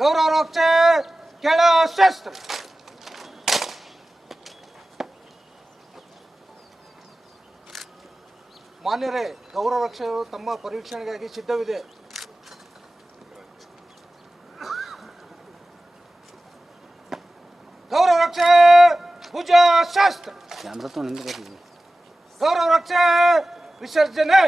ಗೌರವ ರಕ್ಷೆ ಕೆಳ ಶಸ್ತ್ರ. ಮಾನ್ಯರೇ, ಗೌರವ ರಕ್ಷೆಯು ತಮ್ಮ ಪರೀಕ್ಷಣೆಗಾಗಿ ಸಿದ್ಧವಿದೆ. ಗೌರವ ರಕ್ಷೆ ಭುಜ ಶಾಸ್ತ್ರ. ಗೌರವ ರಕ್ಷೆ ವಿಸರ್ಜನೆ.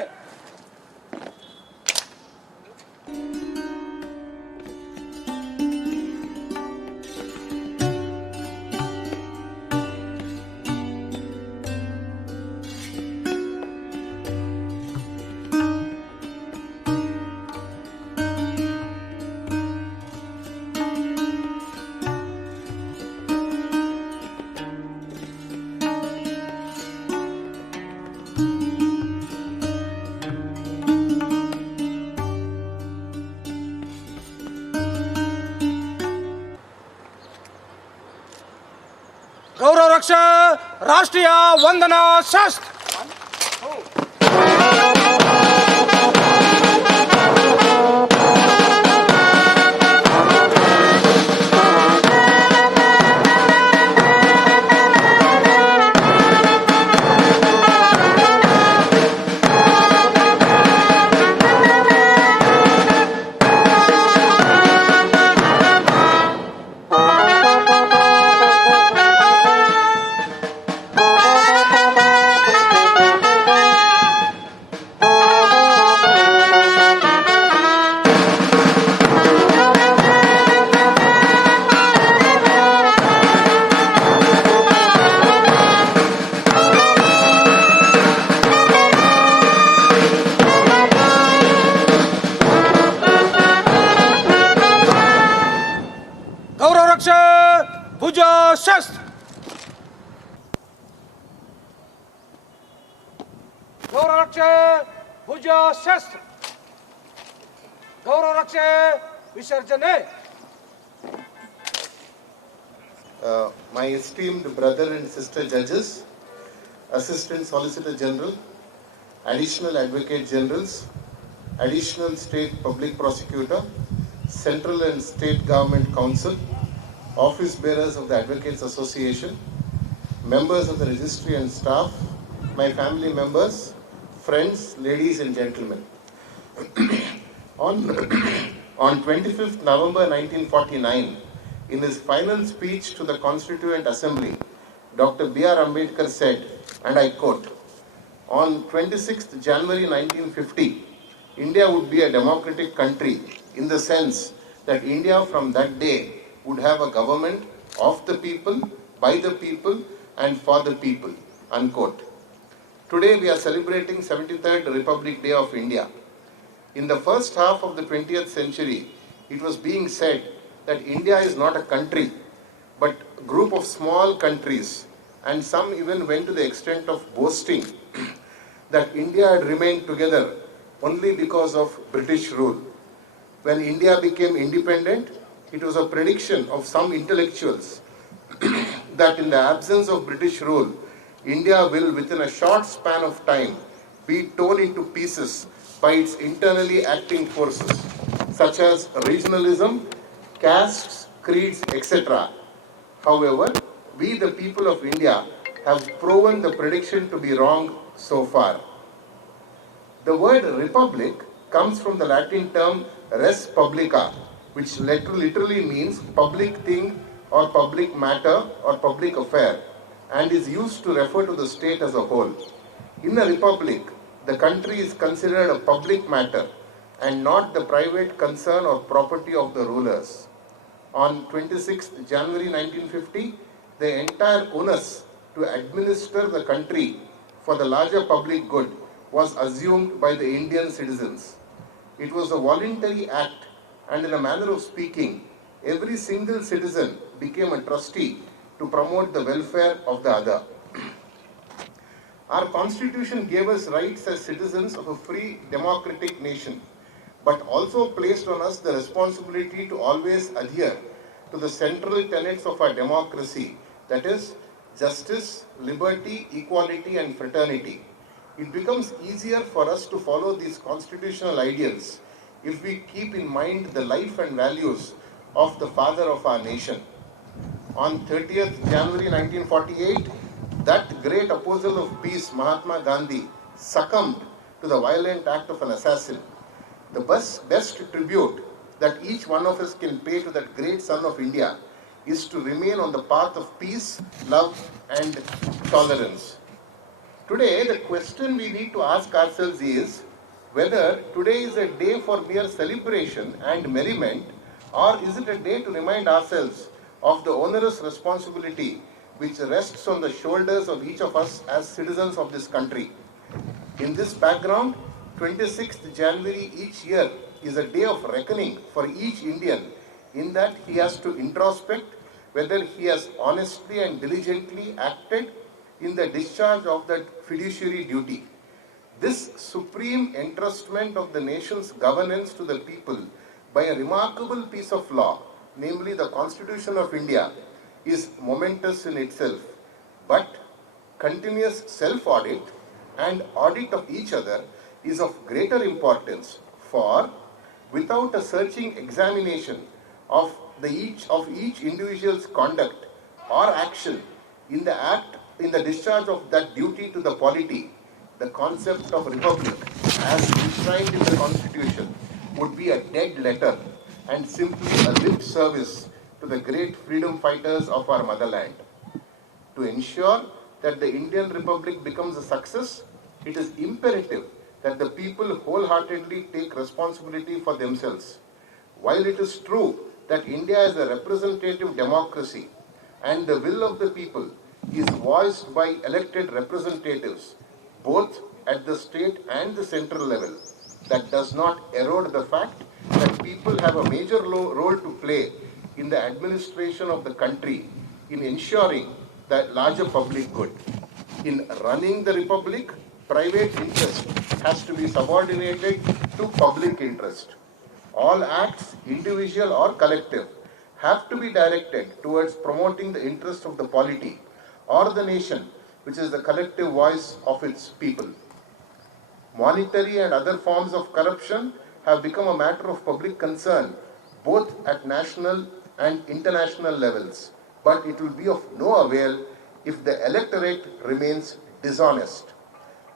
ಗೌರವ ರಕ್ಷಾ ರಾಷ್ಟ್ರೀಯ ವಂದನಾ ಶಾಸ್ತ್ರ. ಭುಜ ಶಸ್ತ್ರ. ಗೌರವ ರಕ್ಷೆ ಭುಜ ಶಸ್ತ್ರ. ಗೌರವ ರಕ್ಷೆ ವಿಸರ್ಜನೆ. My esteemed brother and sister judges, Assistant Solicitor General, Additional Advocate Generals, Additional State Public Prosecutor, Central and State Government Council, office bearers of the Advocates Association, members of the registry and staff, my family members, friends, ladies and gentlemen. On 25th November 1949, in his final speech to the Constituent Assembly, Dr. B.R. Ambedkar said, and I quote, "On 26th January 1950, India would be a democratic country in the sense that India from that day would have a government of the people, by the people and for the people," unquote. Today we are celebrating 73rd Republic Day of India. In the first half of the 20th century, it was being said that India is not a country, but a group of small countries, and some even went to the extent of boasting that India had remained together only because of British rule. When India became independent, it was a prediction of some intellectuals that in the absence of British rule, India will within a short span of time be torn into pieces by its internally acting forces, such as regionalism, castes, creeds, etc. However, we the people of India have proven the prediction to be wrong so far. The word republic comes from the Latin term res publica, which literally means public thing or public matter or public affair, and is used to refer to the state as a whole. In a republic, the country is considered a public matter and not the private concern or property of the rulers. On 26th January 1950, the entire onus to administer the country for the larger public good was assumed by the Indian citizens. It was a voluntary act, and in a manner of speaking, every single citizen became a trustee to promote the welfare of the other. Our constitution gave us rights as citizens of a free democratic nation, but also placed on us the responsibility to always adhere to the central tenets of our democracy, that is, justice, liberty, equality and fraternity. It becomes easier for us to follow these constitutional ideals if we keep in mind the life and values of the father of our nation. On 30th January 1948, that great apostle of peace, Mahatma Gandhi, succumbed to the violent act of an assassin. The best tribute that each one of us can pay to that great son of India is to remain on the path of peace, love, and tolerance. Today, the question we need to ask ourselves is whether today is a day for mere celebration and merriment, or is it a day to remind ourselves of the onerous responsibility which rests on the shoulders of each of us as citizens of this country. In this background, 26th January each year is a day of reckoning for each Indian, in that he has to introspect whether he has honestly and diligently acted in the discharge of that fiduciary duty. This supreme entrustment of the nation's governance to the people by a remarkable piece of law, namely the Constitution of India, is momentous in itself. But continuous self-audit and audit of each other is of greater importance, for without a searching examination of each individual's conduct or action in the discharge of that duty to the polity, the concept of republic as enshrined in the Constitution would be a dead letter and simply a lip service to the great freedom fighters of our motherland. To ensure that the Indian Republic becomes a success, it is imperative that the people wholeheartedly take responsibility for themselves. While it is true that India is a representative democracy and the will of the people is voiced by elected representatives, both at the state and the central level, that does not erode the fact that people have a major role to play in the administration of the country, in ensuring the larger public good. In running the republic, private interest has to be subordinated to public interest. All acts, individual or collective, have to be directed towards promoting the interest of the polity or the nation, which is the collective voice of its people. Monetary and other forms of corruption have become a matter of public concern, both at national and international levels. But it will be of no avail if the electorate remains dishonest.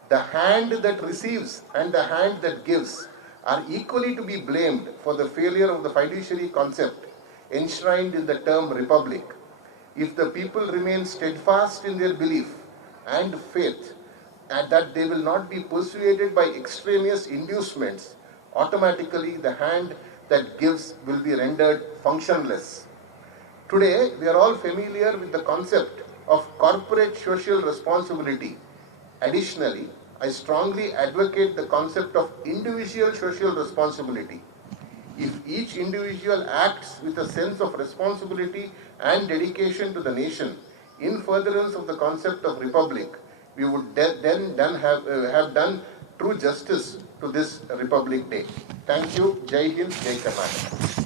The hand that receives and the hand that gives are equally to be blamed for the failure of the fiduciary concept enshrined in the term republic. If the people remain steadfast in their belief and faith, and that they will not be persuaded by extraneous inducements, automatically the hand that gives will be rendered functionless. Today, we are all familiar with the concept of corporate social responsibility. Additionally, I strongly advocate the concept of individual social responsibility. If each individual acts with a sense of responsibility and dedication to the nation in furtherance of the concept of republic, we would then have done true justice to this Republic Day. Thank you. Jai Hind, Jai Karnataka.